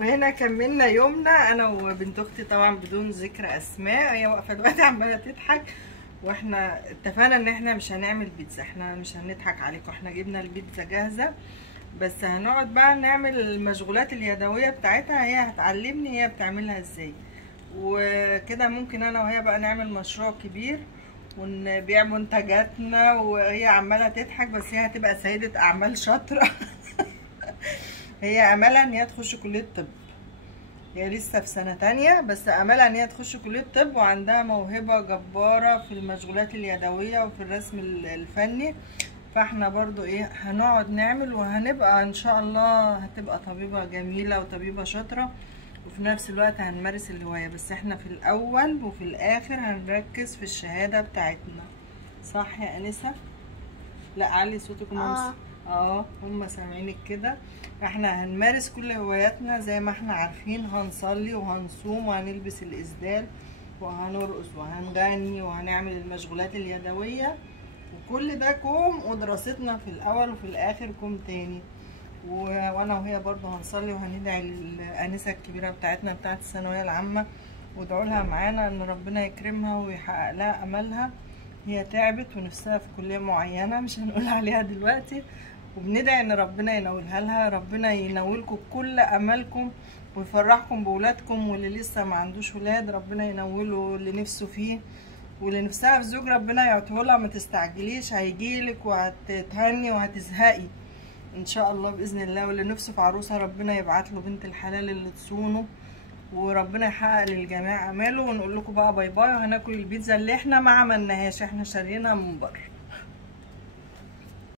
وهنا كملنا يومنا انا وبنت اختي، طبعا بدون ذكر اسماء. هي واقفه دلوقتي عماله تضحك، واحنا اتفقنا ان احنا مش هنعمل بيتزا، احنا مش هنضحك عليكم، احنا جبنا البيتزا جاهزه، بس هنقعد بقى نعمل المشغولات اليدويه بتاعتها. هي هتعلمني هي بتعملها ازاي، وكده ممكن انا وهي بقى نعمل مشروع كبير ونبيع منتجاتنا. وهي عماله تضحك، بس هي هتبقى سيده اعمال شاطره. هي املها ان هي تخش كليه طب، هي لسه في سنه تانية، بس املها ان هي تخش كليه طب، وعندها موهبه جباره في المشغولات اليدويه وفي الرسم الفني. فاحنا برضو ايه هنقعد نعمل، وهنبقى ان شاء الله هتبقى طبيبه جميله وطبيبه شاطره، وفي نفس الوقت هنمارس الهوايه. بس احنا في الاول وفي الاخر هنركز في الشهاده بتاعتنا، صح يا انسه؟ لا علي صوتك ماما. هم سامعينك كده. احنا هنمارس كل هواياتنا زي ما احنا عارفين، هنصلي وهنصوم وهنلبس الاسدال وهنرقص وهنغني وهنعمل المشغولات اليدويه، وكل ده كوم، ودراستنا في الاول وفي الاخر كوم تاني. وانا وهي برضو هنصلي وهندعي للانسه الكبيره بتاعتنا بتاعت الثانويه العامه، وادعوا لها معانا ان ربنا يكرمها ويحقق لها املها. هي تعبت ونفسها في كليه معينه مش هنقول عليها دلوقتي، وبندعي ان ربنا ينولها لها. ربنا ينولكم كل امالكم ويفرحكم بولادكم، واللي لسه ما عندوش ولاد ربنا ينوله اللي نفسه فيه، واللي نفسها في زوج ربنا يعطيهولها. ما تستعجليش، هيجيلك وهتتهني وهتزهقي ان شاء الله باذن الله. واللي نفسه في عروسه ربنا يبعت له بنت الحلال اللي تصونه، وربنا يحقق للجميع اماله. ونقول لكم بقى باي باي، وهناكل البيتزا اللي احنا ما عملناهاش، احنا شاريينها من بره.